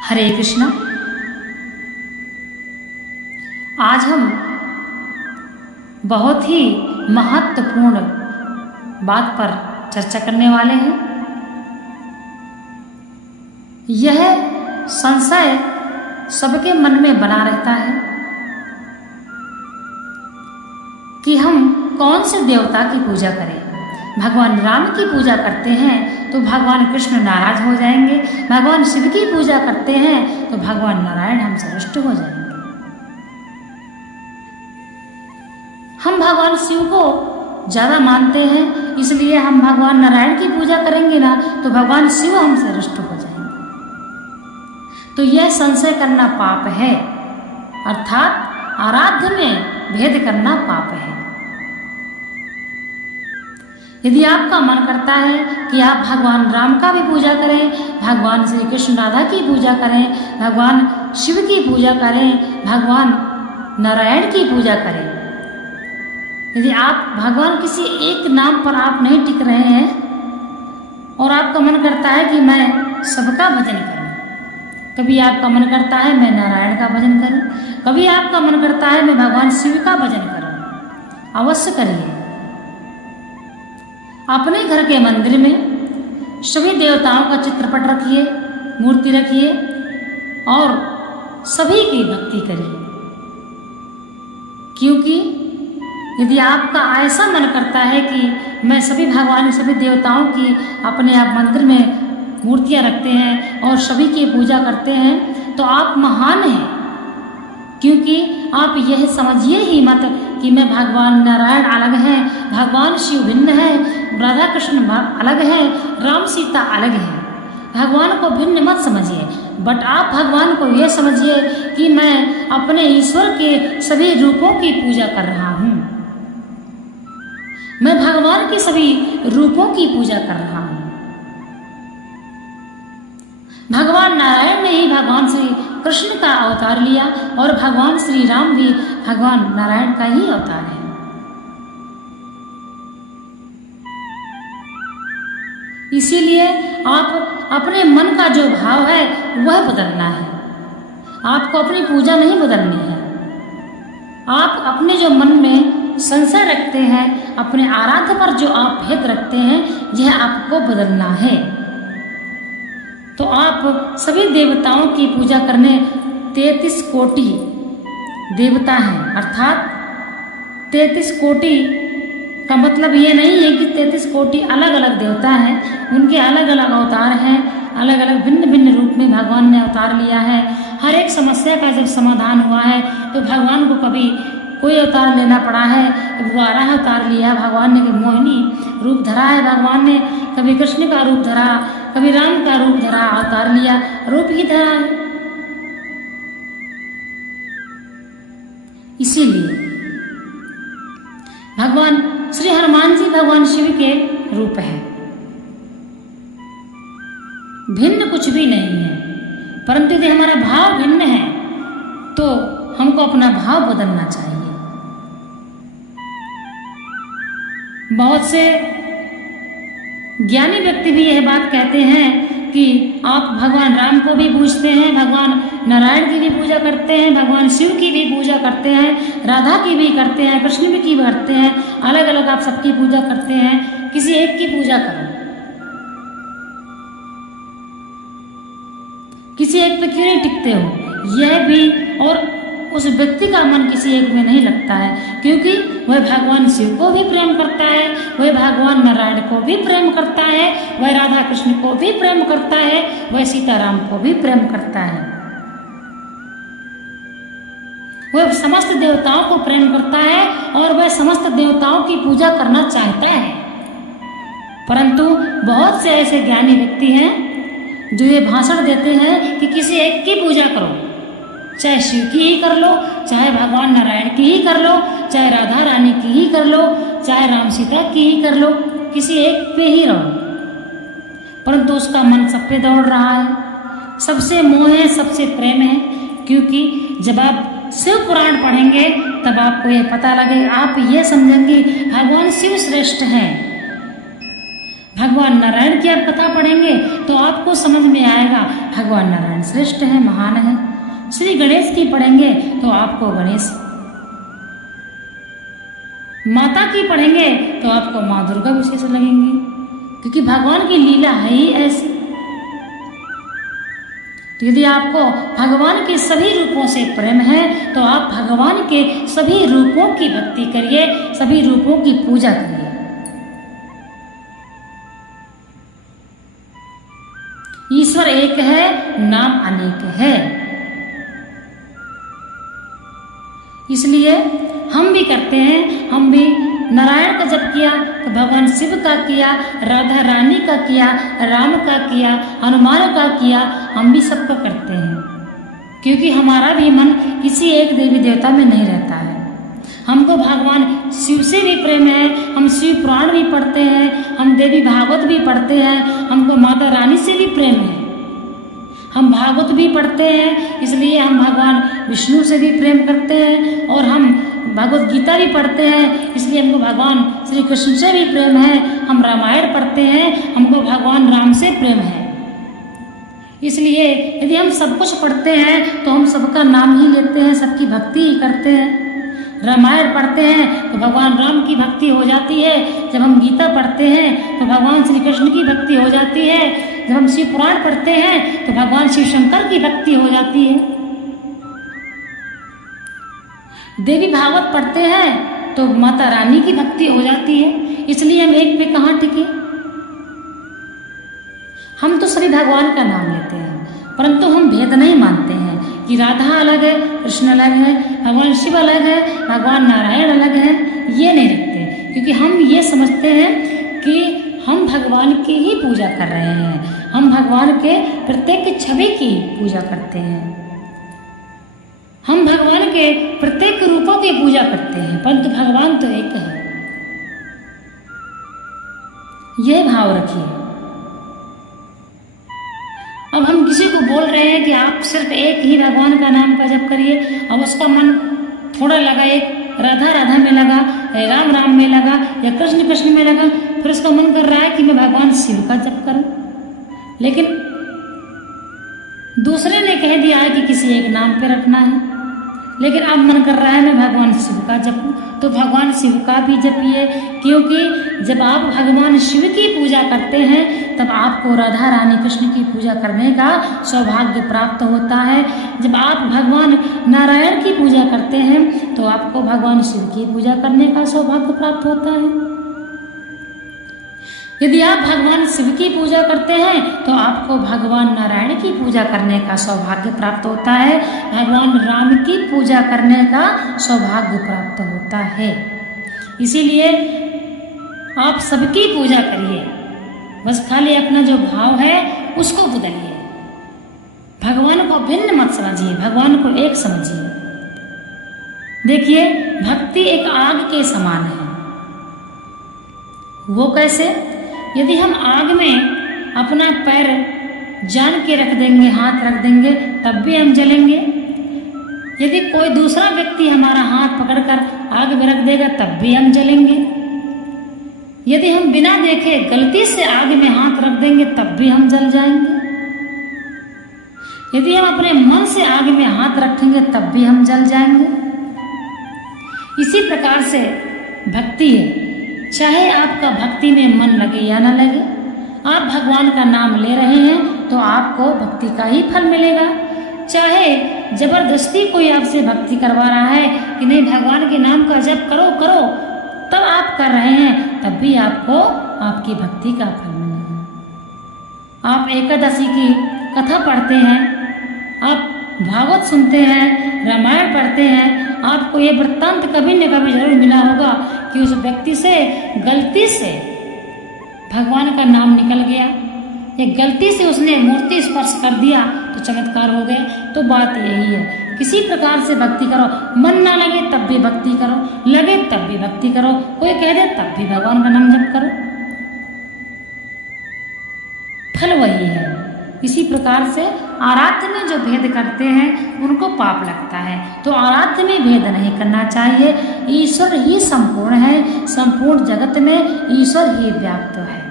हरे कृष्णा। आज हम बहुत ही महत्वपूर्ण बात पर चर्चा करने वाले हैं। यह संशय सबके मन में बना रहता है कि हम कौन से देवता की पूजा करें। भगवान राम की पूजा करते हैं तो भगवान कृष्ण नाराज हो जाएंगे, भगवान शिव की पूजा करते हैं तो भगवान नारायण हमसे रुष्ट हो जाएंगे। हम भगवान शिव को ज़्यादा मानते हैं, इसलिए हम भगवान नारायण की पूजा करेंगे ना तो भगवान शिव हमसे रुष्ट हो जाएंगे। तो यह संशय करना पाप है, अर्थात आराध्य में भेद करना पाप है। यदि आपका मन करता है कि आप भगवान राम का भी पूजा करें, भगवान श्री कृष्ण राधा की पूजा करें, भगवान शिव की पूजा करें, भगवान नारायण की पूजा करें, यदि आप भगवान किसी एक नाम पर आप नहीं टिक रहे हैं और आपका मन करता है कि मैं सबका भजन करूं, कभी आपका मन करता है मैं नारायण का भजन करूं, कभी आपका मन करता है मैं भगवान शिव का भजन करूं, अवश्य करिए। अपने घर के मंदिर में सभी देवताओं का चित्रपट रखिए, मूर्ति रखिए और सभी की भक्ति करिए। क्योंकि यदि आपका ऐसा मन करता है कि मैं सभी भगवान सभी देवताओं की अपने आप मंदिर में मूर्तियां रखते हैं और सभी की पूजा करते हैं तो आप महान हैं। क्योंकि आप यह समझिए ही मत कि मैं भगवान नारायण अलग हैं, भगवान शिव भिन्न हैं, राधा कृष्ण अलग हैं, राम सीता अलग हैं। भगवान को भिन्न मत समझिए, बट आप भगवान को यह समझिए कि मैं अपने ईश्वर के सभी रूपों की पूजा कर रहा हूँ, मैं भगवान के सभी रूपों की पूजा कर रहा हूँ। भगवान नारायण ने ही भगवान श्री कृष्ण का अवतार लिया और भगवान श्री राम भी भगवान नारायण का ही अवतार है। इसीलिए आप अपने मन का जो भाव है वह बदलना है, आपको अपनी पूजा नहीं बदलनी है। आप अपने जो मन में संशय रखते हैं, अपने आराध्य पर जो आप भेद रखते हैं, यह आपको बदलना है। तो आप सभी देवताओं की पूजा करने 33 कोटि देवता हैं, अर्थात 33 कोटि का मतलब ये नहीं है कि 33 कोटि अलग अलग देवता हैं, उनके अलग अलग अवतार हैं, अलग अलग भिन्न भिन्न रूप में भगवान ने अवतार लिया है। हर एक समस्या का जब समाधान हुआ है तो भगवान को कभी कोई अवतार लेना पड़ा है, वाराह अवतार लिया भगवान ने, मोहिनी रूप धरा है भगवान ने, कभी कृष्ण का रूप धरा, कभी राम का रूप धरा, अवतार लिया, रूप ही धरा है। इसीलिए भगवान श्री हनुमान जी भगवान शिव के रूप है, भिन्न कुछ भी नहीं है। परंतु यदि हमारा भाव भिन्न है तो हमको अपना भाव बदलना चाहिए। बहुत से ज्ञानी व्यक्ति भी यह बात कहते हैं कि आप भगवान राम को भी पूजते हैं, भगवान नारायण की भी पूजा करते हैं, भगवान शिव की भी पूजा करते हैं, राधा की भी करते हैं, कृष्ण भी की करते हैं, अलग अलग आप सबकी पूजा करते हैं, किसी एक की पूजा करो। किसी एक पे क्यों नहीं टिकते हो? यह भी और उस व्यक्ति का मन किसी एक में नहीं लगता है, क्योंकि वह भगवान शिव को भी प्रेम करता है, वह भगवान नारायण को भी प्रेम करता है, वह राधा कृष्ण को भी प्रेम करता है, वह सीताराम को भी प्रेम करता है, वह समस्त देवताओं को प्रेम करता है और वह समस्त देवताओं की पूजा करना चाहता है। परंतु बहुत से ऐसे ज्ञानी व्यक्ति हैं जो ये भाषण देते हैं कि किसी एक की पूजा करो, चाहे शिव की ही कर लो, चाहे भगवान नारायण की ही कर लो, चाहे राधा रानी की ही कर लो, चाहे राम सीता की ही कर लो, किसी एक पे ही रहो। परंतु उसका मन सब पे दौड़ रहा है, सबसे मोह है, सबसे प्रेम है। क्योंकि जब आप शिव पुराण पढ़ेंगे तब आपको यह पता लगेगा, आप ये समझेंगे भगवान शिव श्रेष्ठ हैं, भगवान नारायण की आप कथा पढ़ेंगे तो आपको समझ में आएगा भगवान नारायण श्रेष्ठ है, महान है। श्री गणेश की पढ़ेंगे तो आपको गणेश, माता की पढ़ेंगे तो आपको माँ दुर्गा विशेष लगेंगी, क्योंकि भगवान की लीला है ही ऐसी। तो यदि आपको भगवान के सभी रूपों से प्रेम है तो आप भगवान के सभी रूपों की भक्ति करिए, सभी रूपों की पूजा करिए। ईश्वर एक है, नाम अनेक है। इसलिए हम भी करते हैं, हम भी नारायण का जप किया तो भगवान शिव का किया, राधा रानी का किया, राम का किया, हनुमान का किया, हम भी सबका करते हैं। क्योंकि हमारा भी मन किसी एक देवी देवता में नहीं रहता है। हमको भगवान शिव से भी प्रेम है, हम शिव पुराण भी पढ़ते हैं, हम देवी भागवत भी पढ़ते हैं, हमको माता रानी से भी प्रेम है, हम भागवत भी पढ़ते हैं, इसलिए हम भगवान विष्णु से भी प्रेम करते हैं, और हम भगवत गीता भी पढ़ते हैं, इसलिए हमको भगवान श्री कृष्ण से भी प्रेम है। हम रामायण पढ़ते हैं, हमको भगवान राम से प्रेम है। इसलिए यदि हम सब कुछ पढ़ते हैं तो हम सबका नाम ही लेते हैं, सबकी भक्ति ही करते हैं। रामायण पढ़ते हैं तो भगवान राम की भक्ति हो जाती है, जब हम गीता पढ़ते हैं तो भगवान श्री कृष्ण की भक्ति हो जाती है, जब हम शिव पुराण पढ़ते हैं तो भगवान शिव शंकर की भक्ति हो जाती है, देवी भागवत पढ़ते हैं तो माता रानी की भक्ति हो जाती है। इसलिए हम एक पे कहाँ टिके। हम तो सभी भगवान का नाम लेते हैं, परंतु हम भेद नहीं मानते हैं कि राधा अलग है, कृष्ण अलग है, भगवान शिव अलग है, भगवान नारायण अलग है, ये नहीं रखते। क्योंकि हम ये समझते हैं कि हम भगवान की ही पूजा कर रहे हैं, हम भगवान के प्रत्येक छवि की पूजा करते हैं, हम भगवान के प्रत्येक रूपों की पूजा करते हैं, परंतु भगवान तो एक है। यह भाव रखिए। अब हम किसी को बोल रहे हैं कि आप सिर्फ एक ही भगवान का नाम का जप करिए, अब उसका मन थोड़ा लगा, एक राधा राधा में लगा, राम राम में लगा, या कृष्ण कृष्ण में लगा, फिर उसका मन कर रहा है कि मैं भगवान शिव का जप करूं, लेकिन दूसरे ने कह दिया है कि किसी एक नाम पे रखना है, लेकिन अब मन कर रहा है मैं भगवान शिव का जपूं, तो भगवान शिव का भी जपिए। क्योंकि जब आप भगवान शिव की पूजा करते हैं तब आपको राधा रानी कृष्ण की पूजा करने का सौभाग्य प्राप्त होता है। जब आप भगवान नारायण की पूजा करते हैं तो आपको भगवान शिव की पूजा करने का सौभाग्य प्राप्त होता है। यदि आप भगवान शिव की पूजा करते हैं तो आपको भगवान नारायण की पूजा करने का सौभाग्य प्राप्त होता है, भगवान राम की पूजा करने का सौभाग्य प्राप्त होता है। इसीलिए आप सबकी पूजा करिए, बस खाली अपना जो भाव है उसको बदलिए। भगवान को भिन्न मत समझिए, भगवान को एक समझिए। देखिए, भक्ति एक आग के समान है। वो कैसे? यदि हम आग में अपना पैर जान के रख देंगे, हाथ रख देंगे, तब भी हम जलेंगे। यदि कोई दूसरा व्यक्ति हमारा हाथ पकड़कर आग में रख देगा तब भी हम जलेंगे। यदि हम बिना देखे गलती से आग में हाथ रख देंगे तब भी हम जल जाएंगे। यदि हम अपने मन से आग में हाथ रखेंगे तब भी हम जल जाएंगे। इसी प्रकार से भक्ति है। चाहे आपका भक्ति में मन लगे या न लगे, आप भगवान का नाम ले रहे हैं तो आपको भक्ति का ही फल मिलेगा। चाहे जबरदस्ती कोई आपसे भक्ति करवा रहा है कि नहीं भगवान के नाम का जप करो करो, तब आप कर रहे हैं, तब भी आपको आपकी भक्ति का फल मिलेगा। आप एकादशी की कथा पढ़ते हैं, आप भागवत सुनते हैं, रामायण पढ़ते हैं, आपको ये वृत्तांत कभी न कभी जरूर मिला होगा कि उस व्यक्ति से गलती से भगवान का नाम निकल गया, या गलती से उसने मूर्ति स्पर्श कर दिया तो चमत्कार हो गया। तो बात यही है, किसी प्रकार से भक्ति करो, मन ना लगे तब भी भक्ति करो, लगे तब भी भक्ति करो, कोई कह दे तब भी भगवान का नाम जप करो, फल वही है। इसी प्रकार से आराध्य में जो भेद करते हैं उनको पाप लगता है, तो आराध्य में भेद नहीं करना चाहिए। ईश्वर ही संपूर्ण है, संपूर्ण जगत में ईश्वर ही व्याप्त है।